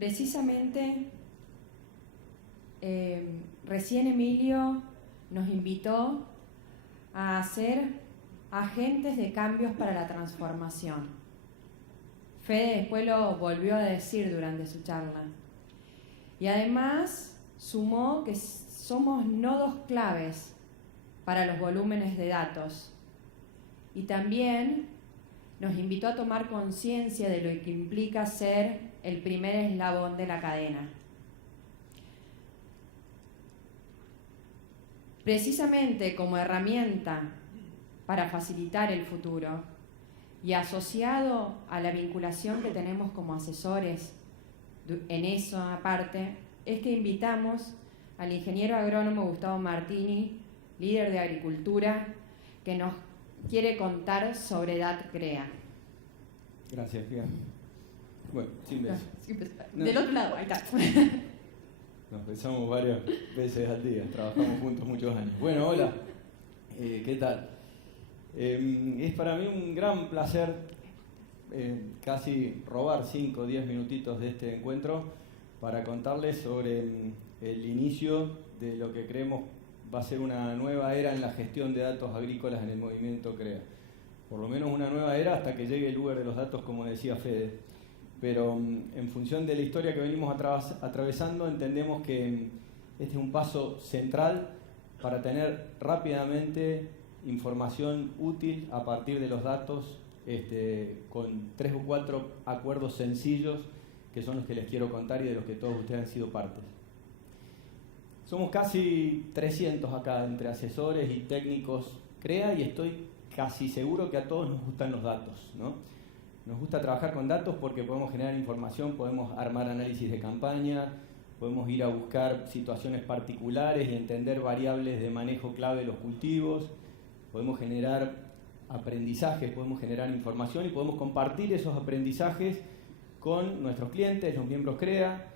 Precisamente, recién Emilio nos invitó a ser agentes de cambios para la transformación. Fede después lo volvió a decir durante su charla. Y además sumó que somos nodos claves para los volúmenes de datos. Y también nos invitó a tomar conciencia de lo que implica ser el primer eslabón de la cadena. Precisamente como herramienta para facilitar el futuro y asociado a la vinculación que tenemos como asesores en esa parte, es que invitamos al ingeniero agrónomo Gustavo Martini, líder de agricultura, que nos quiere contar sobre DAT-CREA. Gracias, Fia. Bueno, sin beso. Del otro lado, ahí está. Nos besamos varias veces al día, trabajamos juntos muchos años. Bueno, hola, ¿qué tal? Es para mí un gran placer casi robar 5 o 10 minutitos de este encuentro para contarles sobre el inicio de lo que creemos va a ser una nueva era en la gestión de datos agrícolas en el movimiento CREA. Por lo menos una nueva era hasta que llegue el Uber de los datos, como decía Fede. Pero en función de la historia que venimos atravesando, entendemos que este es un paso central para tener rápidamente información útil a partir de los datos, con 3 o 4 acuerdos sencillos que son los que les quiero contar y de los que todos ustedes han sido partes. Somos casi 300 acá, entre asesores y técnicos CREA, y estoy casi seguro que a todos nos gustan los datos, ¿no? Nos gusta trabajar con datos porque podemos generar información, podemos armar análisis de campaña, podemos ir a buscar situaciones particulares y entender variables de manejo clave de los cultivos, podemos generar aprendizajes, podemos generar información y podemos compartir esos aprendizajes con nuestros clientes, los miembros CREA,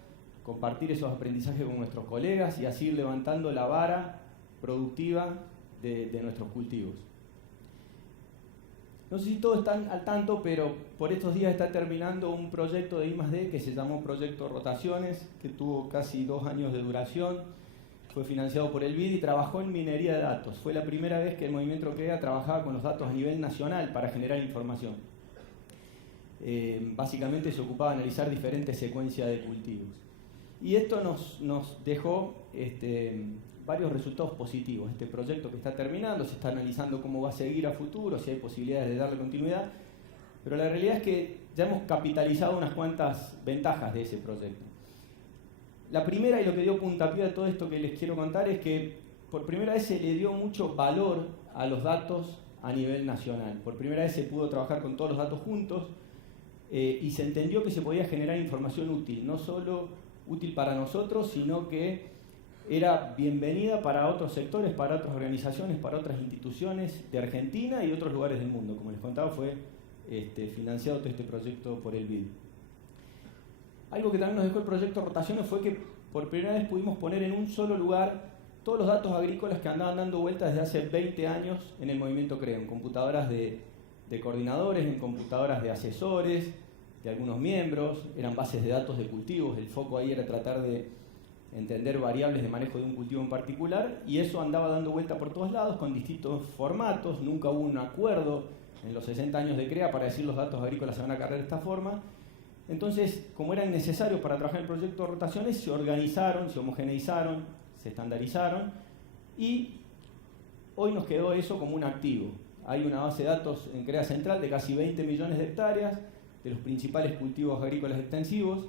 compartir esos aprendizajes con nuestros colegas y así ir levantando la vara productiva de nuestros cultivos. No sé si todos están al tanto, pero por estos días está terminando un proyecto de I+D que se llamó Proyecto Rotaciones, que tuvo casi 2 años de duración, fue financiado por el BID y trabajó en minería de datos. Fue la primera vez que el movimiento CREA trabajaba con los datos a nivel nacional para generar información. Básicamente se ocupaba de analizar diferentes secuencias de cultivos. Y esto nos dejó varios resultados positivos. Este proyecto que está terminando, se está analizando cómo va a seguir a futuro, si hay posibilidades de darle continuidad, pero la realidad es que ya hemos capitalizado unas cuantas ventajas de ese proyecto. La primera, y lo que dio puntapié a todo esto que les quiero contar, es que por primera vez se le dio mucho valor a los datos a nivel nacional. Por primera vez se pudo trabajar con todos los datos juntos y se entendió que se podía generar información útil, no solo útil para nosotros, sino que era bienvenida para otros sectores, para otras organizaciones, para otras instituciones de Argentina y otros lugares del mundo. Como les contaba, fue financiado todo este proyecto por el BID. Algo que también nos dejó el proyecto Rotaciones fue que por primera vez pudimos poner en un solo lugar todos los datos agrícolas que andaban dando vueltas desde hace 20 años en el movimiento CREA, en computadoras de coordinadores, en computadoras de asesores, de algunos miembros, eran bases de datos de cultivos. El foco ahí era tratar de entender variables de manejo de un cultivo en particular, y eso andaba dando vuelta por todos lados con distintos formatos. Nunca hubo un acuerdo en los 60 años de CREA para decir los datos agrícolas se van a cargar de esta forma. Entonces, como eran necesarios para trabajar en el proyecto de Rotaciones, se organizaron, se homogeneizaron, se estandarizaron, y hoy nos quedó eso como un activo. Hay una base de datos en CREA Central de casi 20 millones de hectáreas, de los principales cultivos agrícolas extensivos,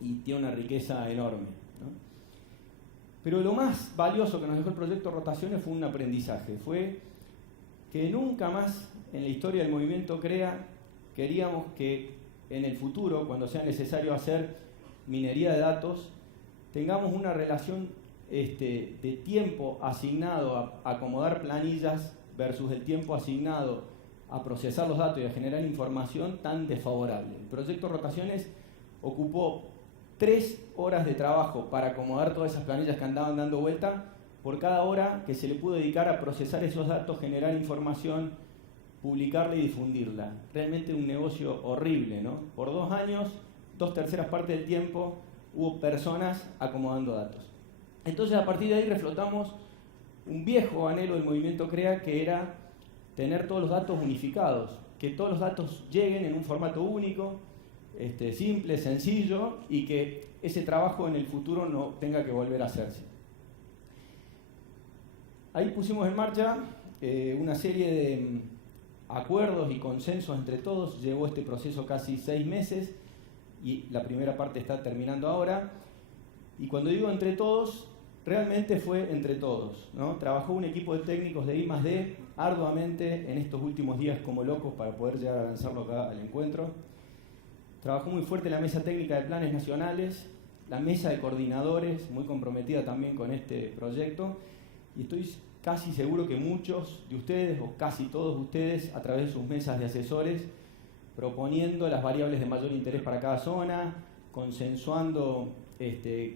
y tiene una riqueza enorme, ¿no? Pero lo más valioso que nos dejó el proyecto Rotaciones fue un aprendizaje. Fue que nunca más en la historia del movimiento CREA queríamos que en el futuro, cuando sea necesario hacer minería de datos, tengamos una relación de tiempo asignado a acomodar planillas versus el tiempo asignado a procesar los datos y a generar información tan desfavorable. El proyecto Rotaciones ocupó 3 horas de trabajo para acomodar todas esas planillas que andaban dando vuelta por cada hora que se le pudo dedicar a procesar esos datos, generar información, publicarla y difundirla. Realmente un negocio horrible, ¿no? Por 2 años, 2/3 partes del tiempo hubo personas acomodando datos. Entonces a partir de ahí reflotamos un viejo anhelo del movimiento CREA, que era tener todos los datos unificados, que todos los datos lleguen en un formato único, simple, sencillo, y que ese trabajo en el futuro no tenga que volver a hacerse. Ahí pusimos en marcha una serie de acuerdos y consensos entre todos. Llevó este proceso casi 6 meses y la primera parte está terminando ahora. Y cuando digo entre todos, realmente fue entre todos, ¿no? Trabajó un equipo de técnicos de I+D arduamente en estos últimos días como locos para poder llegar a lanzarlo acá al encuentro. Trabajó muy fuerte la mesa técnica de planes nacionales, la mesa de coordinadores, muy comprometida también con este proyecto, y estoy casi seguro que muchos de ustedes, o casi todos ustedes, a través de sus mesas de asesores, proponiendo las variables de mayor interés para cada zona, consensuando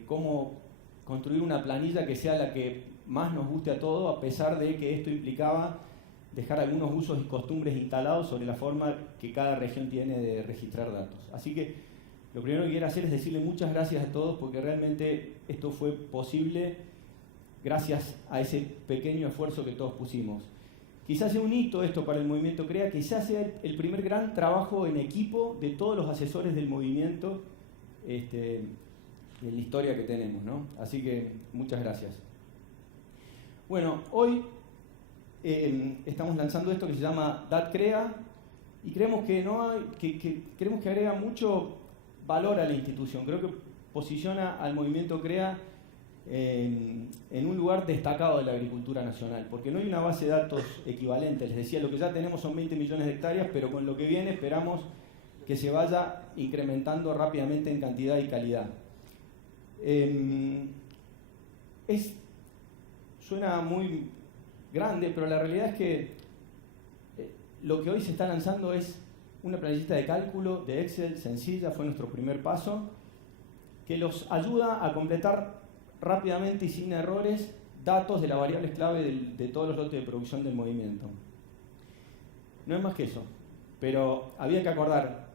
cómo construir una planilla que sea la que más nos guste a todos, a pesar de que esto implicaba dejar algunos usos y costumbres instalados sobre la forma que cada región tiene de registrar datos. Así que lo primero que quiero hacer es decirle muchas gracias a todos, porque realmente esto fue posible gracias a ese pequeño esfuerzo que todos pusimos. Quizás sea un hito esto para el movimiento CREA, quizás sea el primer gran trabajo en equipo de todos los asesores del movimiento en la historia que tenemos, ¿no? Así que muchas gracias. Bueno, hoy estamos lanzando esto que se llama DAT-CREA, y creemos que agrega mucho valor a la institución. Creo que posiciona al movimiento CREA en un lugar destacado de la agricultura nacional, porque no hay una base de datos equivalente. Les decía, lo que ya tenemos son 20 millones de hectáreas, pero con lo que viene esperamos que se vaya incrementando rápidamente en cantidad y calidad. Suena muy grande, pero la realidad es que lo que hoy se está lanzando es una planillita de cálculo de Excel sencilla, fue nuestro primer paso, que los ayuda a completar rápidamente y sin errores datos de las variables clave de todos los lotes de producción del movimiento. No es más que eso, pero había que acordar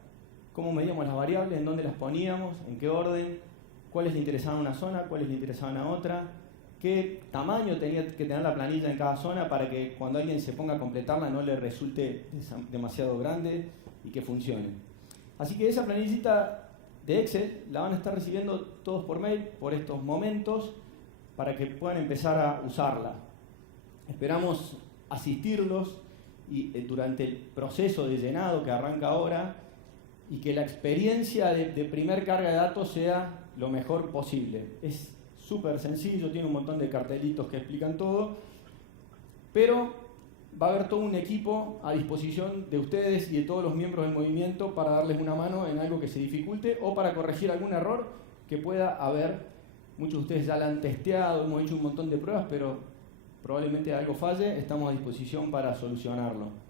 cómo medíamos las variables, en dónde las poníamos, en qué orden, cuáles le interesaban a una zona, cuáles le interesaban a otra, qué tamaño tenía que tener la planilla en cada zona para que cuando alguien se ponga a completarla no le resulte demasiado grande y que funcione. Así que esa planillita de Excel la van a estar recibiendo todos por mail por estos momentos para que puedan empezar a usarla. Esperamos asistirlos durante el proceso de llenado que arranca ahora, y que la experiencia de primer carga de datos sea lo mejor posible. Es súper sencillo, tiene un montón de cartelitos que explican todo, pero va a haber todo un equipo a disposición de ustedes y de todos los miembros del movimiento para darles una mano en algo que se dificulte o para corregir algún error que pueda haber. Muchos de ustedes ya la han testeado, hemos hecho un montón de pruebas, pero probablemente algo falle, estamos a disposición para solucionarlo.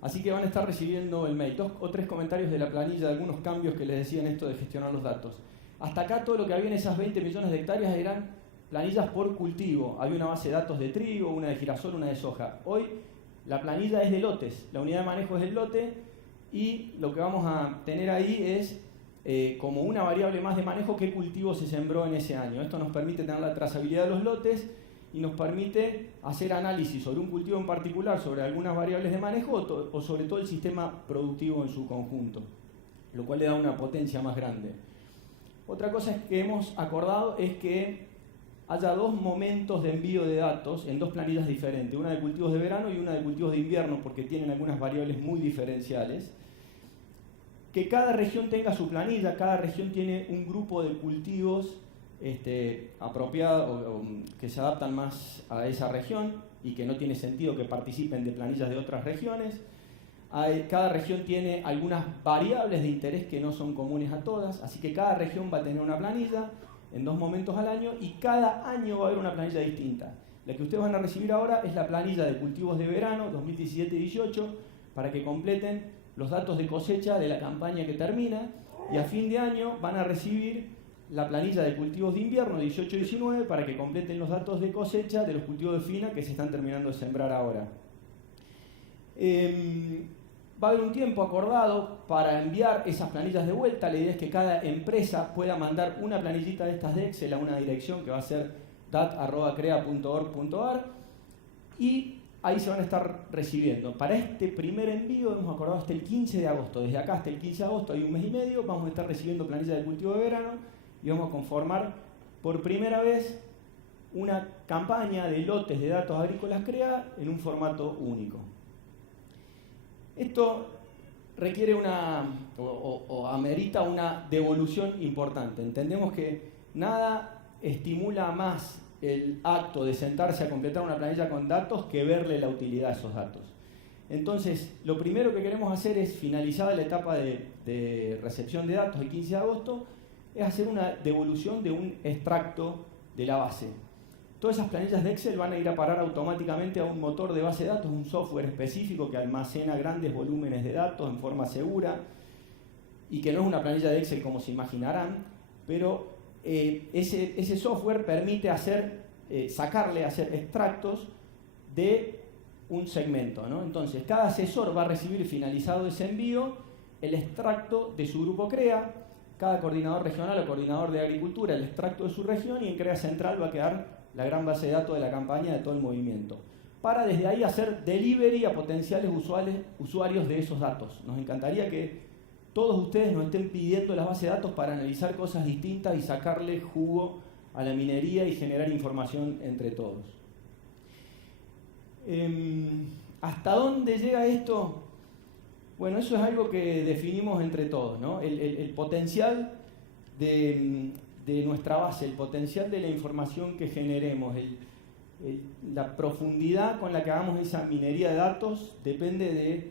Así que van a estar recibiendo el mail. 2 o 3 comentarios de la planilla, de algunos cambios que les decía en esto de gestionar los datos. Hasta acá todo lo que había en esas 20 millones de hectáreas eran planillas por cultivo. Había una base de datos de trigo, una de girasol, una de soja. Hoy la planilla es de lotes, la unidad de manejo es el lote, y lo que vamos a tener ahí es como una variable más de manejo qué cultivo se sembró en ese año. Esto nos permite tener la trazabilidad de los lotes y nos permite hacer análisis sobre un cultivo en particular, sobre algunas variables de manejo o sobre todo el sistema productivo en su conjunto, lo cual le da una potencia más grande. Otra cosa que hemos acordado es que haya 2 momentos de envío de datos en 2 planillas diferentes, una de cultivos de verano y una de cultivos de invierno, porque tienen algunas variables muy diferenciales. Que cada región tenga su planilla, cada región tiene un grupo de cultivos apropiados o que se adaptan más a esa región y que no tiene sentido que participen de planillas de otras regiones. Cada región tiene algunas variables de interés que no son comunes a todas, así que cada región va a tener una planilla en 2 momentos al año y cada año va a haber una planilla distinta. La que ustedes van a recibir ahora es la planilla de cultivos de verano 2017-18 para que completen los datos de cosecha de la campaña que termina, y a fin de año van a recibir la planilla de cultivos de invierno 18-19 para que completen los datos de cosecha de los cultivos de fina que se están terminando de sembrar ahora. va a haber un tiempo acordado para enviar esas planillas de vuelta. La idea es que cada empresa pueda mandar una planillita de estas de Excel a una dirección que va a ser dat@crea.org.ar y ahí se van a estar recibiendo. Para este primer envío hemos acordado hasta el 15 de agosto. Desde acá hasta el 15 de agosto hay un mes y medio. Vamos a estar recibiendo planillas de cultivo de verano y vamos a conformar por primera vez una campaña de lotes de datos agrícolas CREA en un formato único. Esto requiere o amerita una devolución importante. Entendemos que nada estimula más el acto de sentarse a completar una planilla con datos que verle la utilidad a esos datos. Entonces, lo primero que queremos hacer es, finalizada la etapa de recepción de datos el 15 de agosto, es hacer una devolución de un extracto de la base. Todas esas planillas de Excel van a ir a parar automáticamente a un motor de base de datos, un software específico que almacena grandes volúmenes de datos en forma segura y que no es una planilla de Excel como se imaginarán, pero ese software permite hacer extractos de un segmento, ¿no? Entonces, cada asesor va a recibir, finalizado ese envío, el extracto de su grupo CREA, cada coordinador regional o coordinador de agricultura el extracto de su región, y en CREA Central va a quedar la gran base de datos de la campaña de todo el movimiento, para desde ahí hacer delivery a potenciales usuarios de esos datos. Nos encantaría que todos ustedes nos estén pidiendo las bases de datos para analizar cosas distintas y sacarle jugo a la minería y generar información entre todos. ¿Hasta dónde llega esto? Bueno, eso es algo que definimos entre todos, ¿no? El potencial de nuestra base, el potencial de la información que generemos, la profundidad con la que hagamos esa minería de datos depende de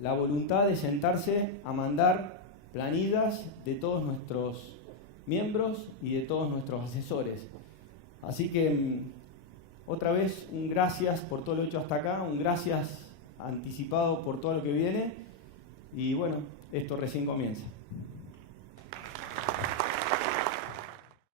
la voluntad de sentarse a mandar planillas de todos nuestros miembros y de todos nuestros asesores. Así que, otra vez, un gracias por todo lo hecho hasta acá, un gracias anticipado por todo lo que viene, y bueno, esto recién comienza.